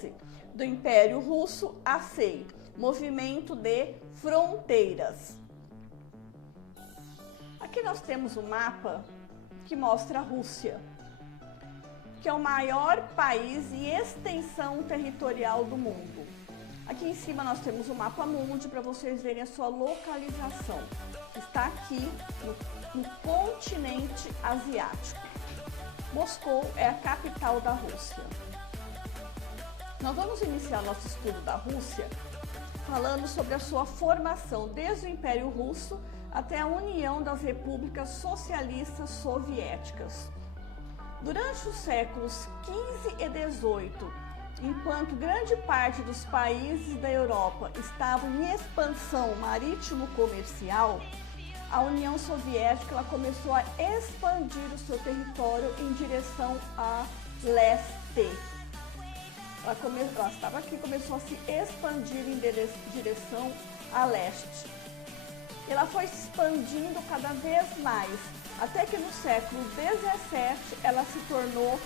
esse do Império Russo, ASEI, Movimento de Fronteiras. Aqui nós temos um mapa que mostra a Rússia, que é o maior país e extensão territorial do mundo. Aqui em cima nós temos o mapa mundi para vocês verem a sua localização. Está aqui no continente asiático. Moscou é a capital da Rússia. Nós vamos iniciar nosso estudo da Rússia falando sobre a sua formação desde o Império Russo até a União das Repúblicas Socialistas Soviéticas. Durante os séculos XV e XVIII, enquanto grande parte dos países da Europa estavam em expansão marítimo-comercial, a União Soviética ela começou a expandir o seu território em direção a leste. Ela estava aqui, começou a se expandir em direção a leste. Ela foi se expandindo cada vez mais, até que no século XVII ela se tornou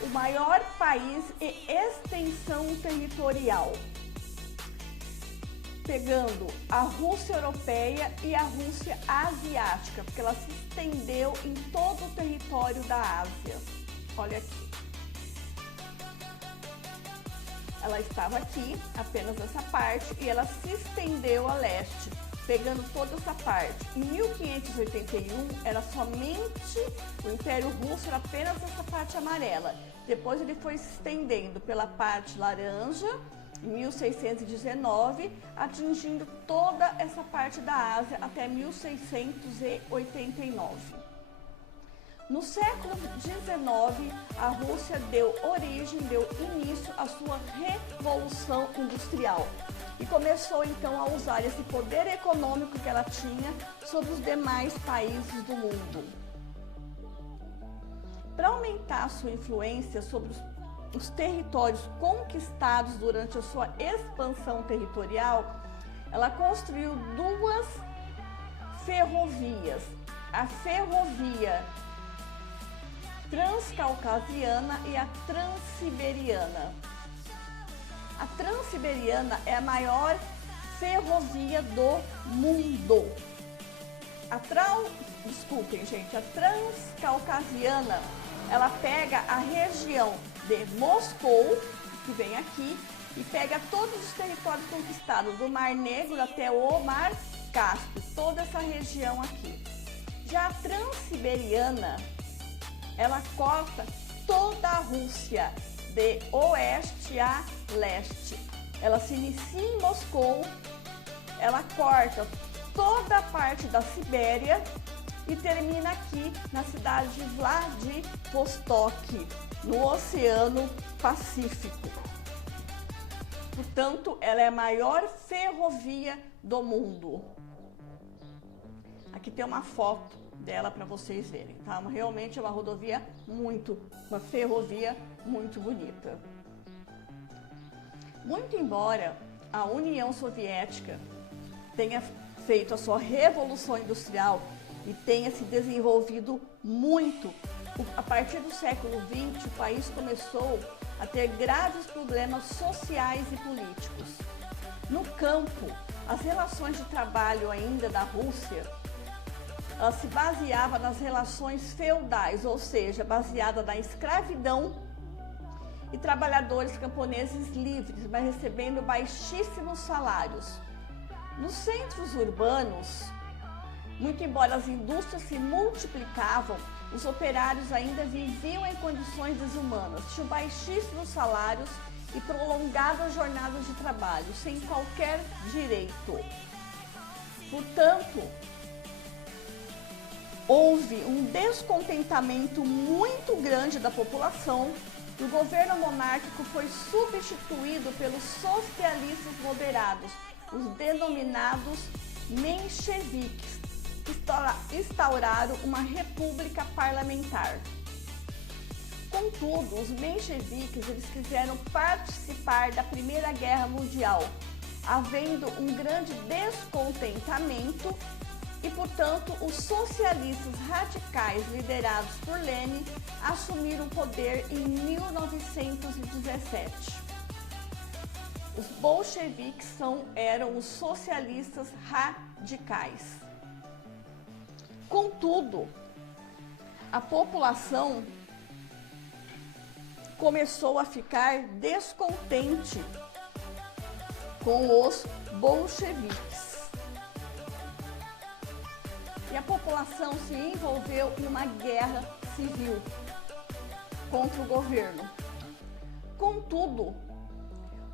o maior país e extensão territorial, pegando a Rússia europeia e a Rússia asiática, porque ela se estendeu em todo o território da Ásia. Olha aqui. Ela estava aqui, apenas essa parte, e ela se estendeu a leste, pegando toda essa parte. Em 1581, era somente o Império Russo, era apenas essa parte amarela. Depois ele foi se estendendo pela parte laranja, em 1619, atingindo toda essa parte da Ásia até 1689. No século XIX, a Rússia deu início à sua revolução industrial e começou então a usar esse poder econômico que ela tinha sobre os demais países do mundo. Para aumentar a sua influência sobre os territórios conquistados durante a sua expansão territorial, ela construiu duas ferrovias. A ferrovia transcaucasiana e a transiberiana. A transiberiana é a maior ferrovia do mundo. A transcaucasiana, ela pega a região de Moscou, que vem aqui, e pega todos os territórios conquistados, do Mar Negro até o Mar Cáspio, toda essa região aqui. Já a transiberiana, ela corta toda a Rússia, de oeste a leste. Ela se inicia em Moscou, ela corta toda a parte da Sibéria e termina aqui na cidade de Vladivostok, no Oceano Pacífico. Portanto, ela é a maior ferrovia do mundo. Aqui tem uma foto dela para vocês verem, tá? Realmente é uma uma ferrovia muito bonita. Muito embora a União Soviética tenha feito a sua revolução industrial e tenha se desenvolvido muito, a partir do século XX o país começou a ter graves problemas sociais e políticos. No campo, as relações de trabalho ainda da Rússia, ela se baseava nas relações feudais, ou seja, baseada na escravidão e trabalhadores camponeses livres, mas recebendo baixíssimos salários. Nos centros urbanos, muito embora as indústrias se multiplicavam, os operários ainda viviam em condições desumanas, tinham baixíssimos salários e prolongadas jornadas de trabalho, sem qualquer direito. Portanto, houve um descontentamento muito grande da população e o governo monárquico foi substituído pelos socialistas moderados, os denominados mencheviques, que instauraram uma república parlamentar. Contudo, os mencheviques eles quiseram participar da Primeira Guerra Mundial, havendo um grande descontentamento e, portanto, os socialistas radicais liderados por Lenin assumiram o poder em 1917. bolcheviques eram os socialistas radicais. Contudo, a população começou a ficar descontente com os bolcheviques. E a população se envolveu em uma guerra civil contra o governo. Contudo,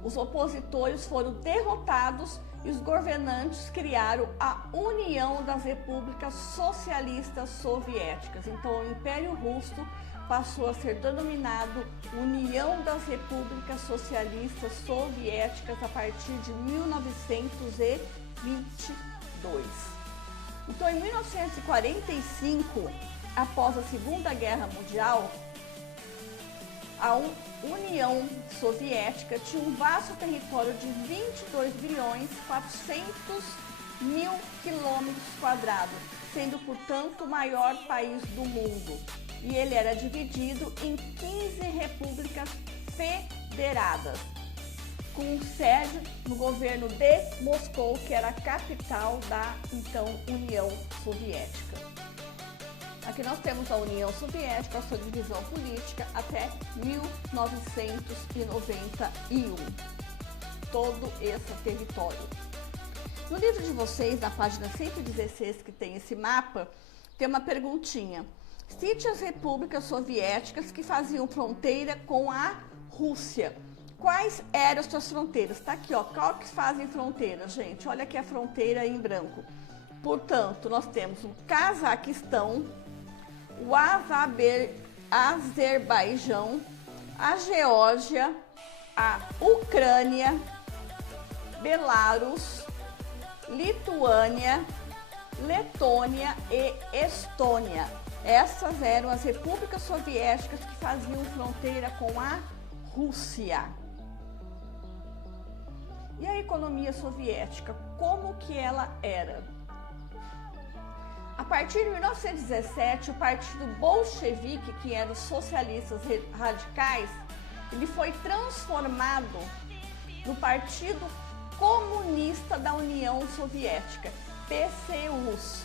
os opositores foram derrotados e os governantes criaram a União das Repúblicas Socialistas Soviéticas. Então, o Império Russo passou a ser denominado União das Repúblicas Socialistas Soviéticas a partir de 1922. Então, em 1945, após a Segunda Guerra Mundial, a União Soviética tinha um vasto território de 22.400.000 quilômetros quadrados, sendo, portanto, o maior país do mundo. E ele era dividido em 15 repúblicas federadas, com sede no governo de Moscou, que era a capital da, então, União Soviética. Aqui nós temos a União Soviética, a sua divisão política, até 1991. Todo esse território. No livro de vocês, na página 116, que tem esse mapa, tem uma perguntinha. Cite as repúblicas soviéticas que faziam fronteira com a Rússia. Quais eram as suas fronteiras? Tá aqui, ó. Qual que fazem fronteira, gente? Olha aqui a fronteira em branco. Portanto, nós temos o Cazaquistão, o Azerbaijão, a Geórgia, a Ucrânia, Belarus, Lituânia, Letônia e Estônia. Essas eram as repúblicas soviéticas que faziam fronteira com a Rússia. E a economia soviética, como que ela era? A partir de 1917, o Partido Bolchevique, que eram os socialistas radicais, ele foi transformado no Partido Comunista da União Soviética, PCUS.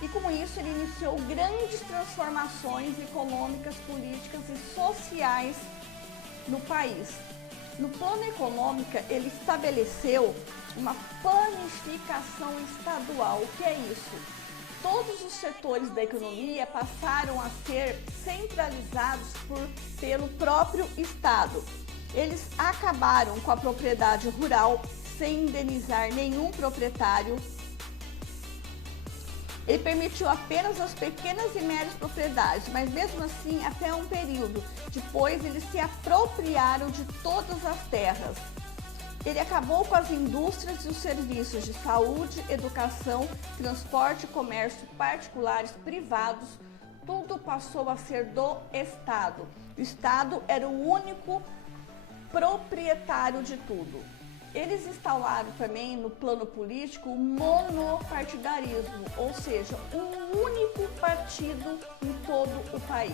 E com isso ele iniciou grandes transformações econômicas, políticas e sociais no país. No plano econômico, ele estabeleceu uma planificação estadual. O que é isso? Todos os setores da economia passaram a ser centralizados pelo próprio Estado. Eles acabaram com a propriedade rural sem indenizar nenhum proprietário. Ele permitiu apenas as pequenas e médias propriedades, mas mesmo assim, até um período. Depois, eles se apropriaram de todas as terras. Ele acabou com as indústrias e os serviços de saúde, educação, transporte, comércio particulares, privados. Tudo passou a ser do Estado. O Estado era o único proprietário de tudo. Eles instauraram também no plano político o monopartidarismo, ou seja, um único partido em todo o país.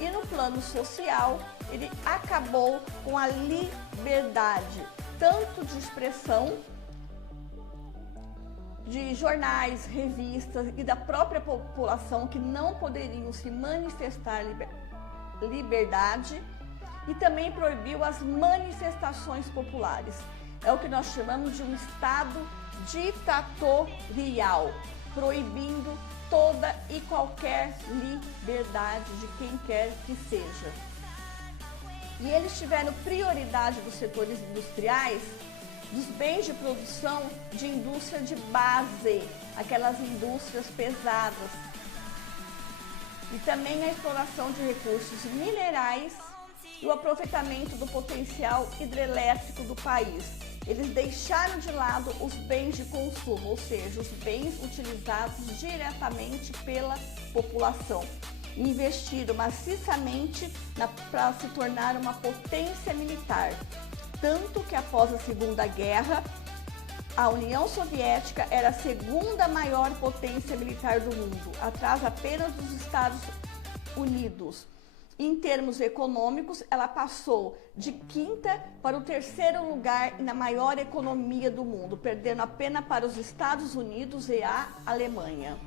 E no plano social, ele acabou com a liberdade, tanto de expressão, de jornais, revistas e da própria população que não poderiam se manifestar liberdade, e também proibiu as manifestações populares. É o que nós chamamos de um Estado ditatorial, proibindo toda e qualquer liberdade de quem quer que seja. E eles tiveram prioridade dos setores industriais, dos bens de produção de indústria de base, aquelas indústrias pesadas. E também a exploração de recursos minerais e o aproveitamento do potencial hidrelétrico do país. Eles deixaram de lado os bens de consumo, ou seja, os bens utilizados diretamente pela população. E investiram maciçamente para se tornar uma potência militar. Tanto que após a Segunda Guerra, a União Soviética era a segunda maior potência militar do mundo, atrás apenas dos Estados Unidos. Em termos econômicos, ela passou de quinta para o terceiro lugar na maior economia do mundo, perdendo apenas para os Estados Unidos e a Alemanha.